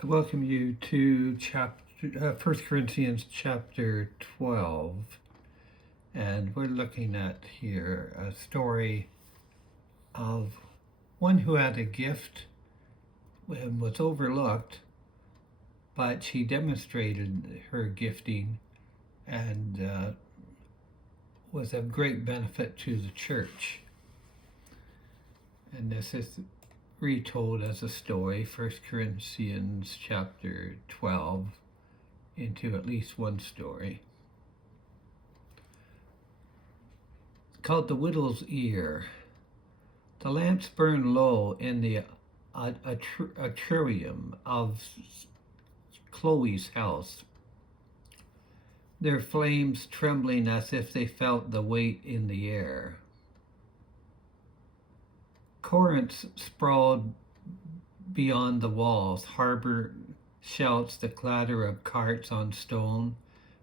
I welcome you to 1 Corinthians chapter 12, and we're looking at here a story of one who had a gift and was overlooked, but she demonstrated her gifting and was of great benefit to the church. And this is retold as a story, 1 Corinthians chapter 12, into at least one story. It's called The Widow's Ear. The lamps burn low in the atrium of Chloe's house, their flames trembling as if they felt the weight in the air. Corinth sprawled beyond the walls. Harbor shouts, the clatter of carts on stone,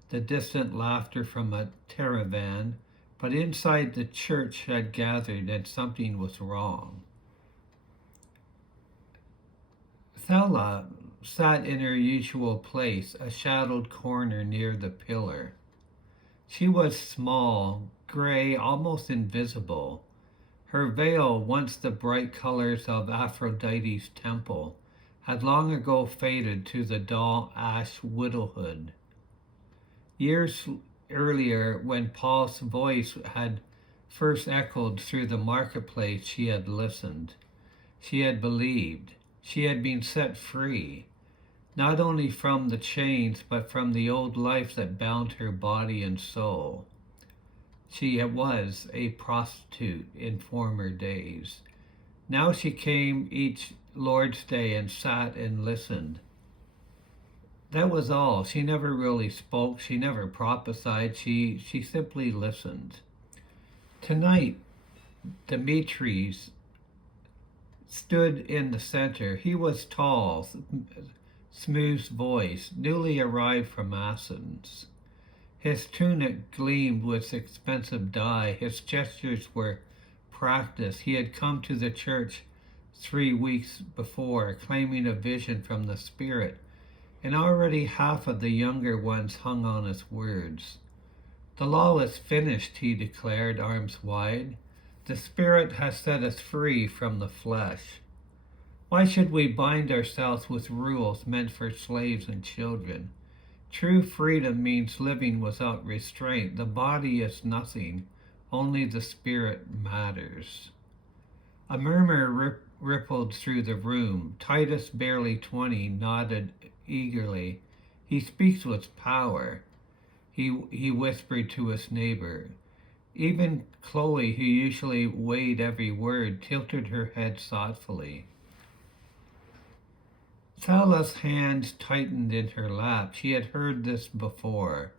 the distant laughter from a caravan. But inside the church had gathered, and something was wrong. Sila sat in her usual place, a shadowed corner near the pillar. She was small, gray, almost invisible. Her veil, once the bright colors of Aphrodite's temple, had long ago faded to the dull ash widowhood. Years earlier, when Paul's voice had first echoed through the marketplace, she had listened. She had believed. She had been set free, not only from the chains, but from the old life that bound her body and soul. She was a prostitute in former days. Now she came each Lord's Day and sat and listened. That was all. She never really spoke. She never prophesied. She simply listened. Tonight, Demetrius stood in the center. He was tall, smooth voice, newly arrived from Athens. His tunic gleamed with expensive dye. His gestures were practiced. He had come to the church 3 weeks before, claiming a vision from the Spirit, and already half of the younger ones hung on his words. The law is finished, he declared, arms wide. The Spirit has set us free from the flesh. Why should we bind ourselves with rules meant for slaves and children? True freedom means living without restraint. The body is nothing, only the spirit matters. A murmur rippled through the room. Titus, barely 20, nodded eagerly. He speaks with power, he whispered to his neighbor. Even Chloe, who usually weighed every word, tilted her head thoughtfully. Sila's hands tightened in her lap. She had heard this before,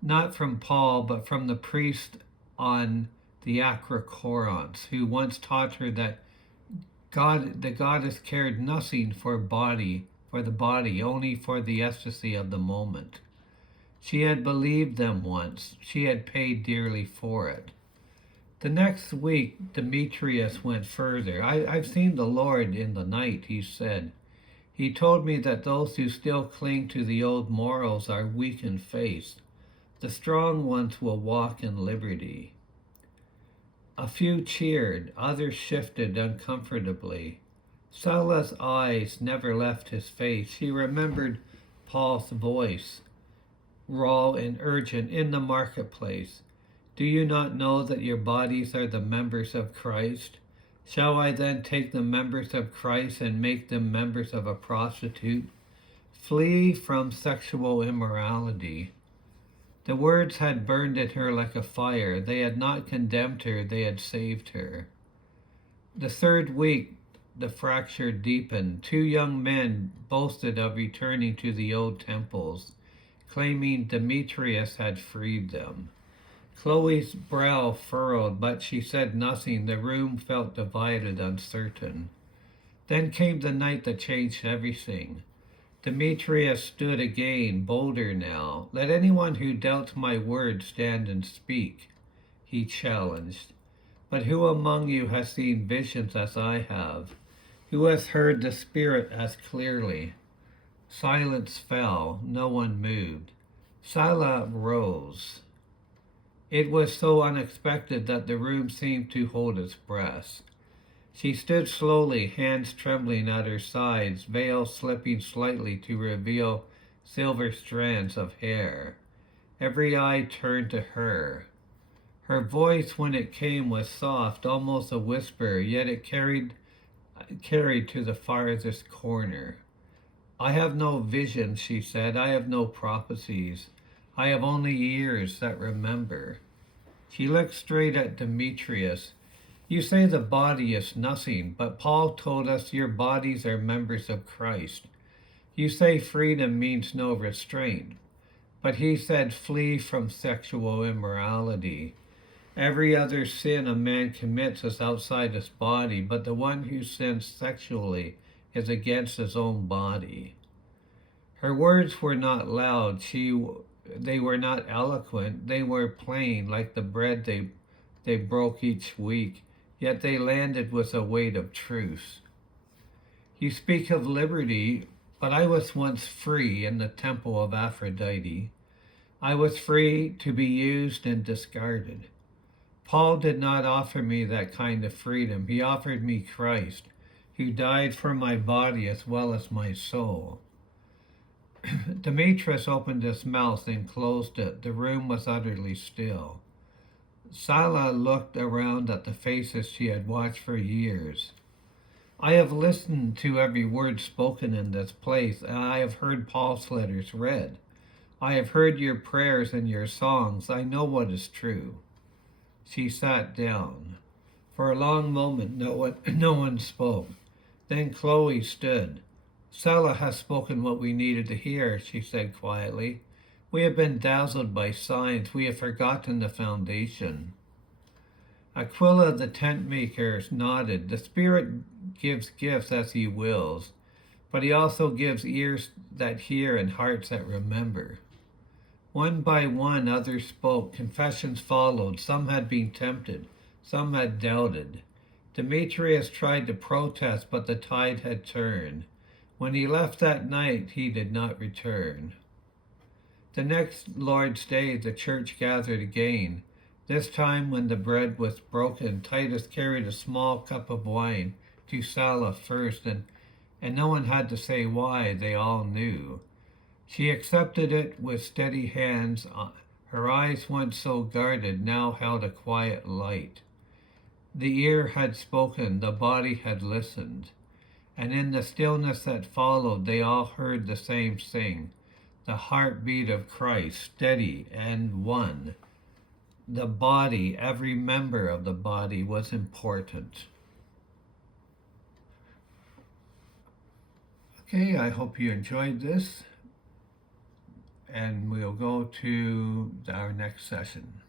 not from Paul, but from the priest on the Acrocorons, who once taught her that the goddess cared nothing for the body, only for the ecstasy of the moment. She had believed them once. She had paid dearly for it. The next week, Demetrius went further. I've seen the Lord in the night, he said. He told me that those who still cling to the old morals are weak in faith. The strong ones will walk in liberty. A few cheered, others shifted uncomfortably. Sila's eyes never left his face. He remembered Paul's voice, raw and urgent, in the marketplace. Do you not know that your bodies are the members of Christ? Shall I then take the members of Christ and make them members of a prostitute? Flee from sexual immorality. The words had burned in her like a fire. They had not condemned her, they had saved her. The third week, the fracture deepened. 2 young men boasted of returning to the old temples, claiming Demetrius had freed them. Chloe's brow furrowed, but she said nothing. The room felt divided, uncertain. Then came the night that changed everything. Demetrius stood again, bolder now. Let anyone who doubts my word stand and speak, he challenged. But who among you has seen visions as I have? Who has heard the Spirit as clearly? Silence fell. No one moved. Sila rose. It was so unexpected that the room seemed to hold its breath. She stood slowly, hands trembling at her sides, veil slipping slightly to reveal silver strands of hair. Every eye turned to her. Her voice, when it came, was soft, almost a whisper, yet it carried to the farthest corner. I have no visions, she said. I have no prophecies. I have only ears that remember. She looked straight at Demetrius. You say the body is nothing, but Paul told us your bodies are members of Christ. You say freedom means no restraint, but he said flee from sexual immorality. Every other sin a man commits is outside his body, but the one who sins sexually is against his own body. Her words were not loud. They were not eloquent. They were plain, like the bread they broke each week, yet they landed with a weight of truth. You speak of liberty, but I was once free in the temple of Aphrodite. I was free to be used and discarded. Paul did not offer me that kind of freedom. He offered me Christ, who died for my body as well as my soul. Demetrius opened his mouth and closed it. The room was utterly still. Sila looked around at the faces she had watched for years. I have listened to every word spoken in this place, and I have heard Paul's letters read. I have heard your prayers and your songs. I know what is true. She sat down. For a long moment, no one spoke. Then Chloe stood. Sila has spoken what we needed to hear, she said quietly. We have been dazzled by signs. We have forgotten the foundation. Aquila, the tent maker, nodded. The Spirit gives gifts as he wills, but he also gives ears that hear and hearts that remember. One by one, others spoke. Confessions followed. Some had been tempted. Some had doubted. Demetrius tried to protest, but the tide had turned. When he left that night, he did not return. The next Lord's Day, the church gathered again. This time, when the bread was broken, Titus carried a small cup of wine to Sila first, and no one had to say why. They all knew. She accepted it with steady hands. Her eyes, once so guarded, now held a quiet light. The ear had spoken, the body had listened. And in the stillness that followed, they all heard the same thing, the heartbeat of Christ, steady and one. The body, every member of the body was important. Okay, I hope you enjoyed this, and we'll go to our next session.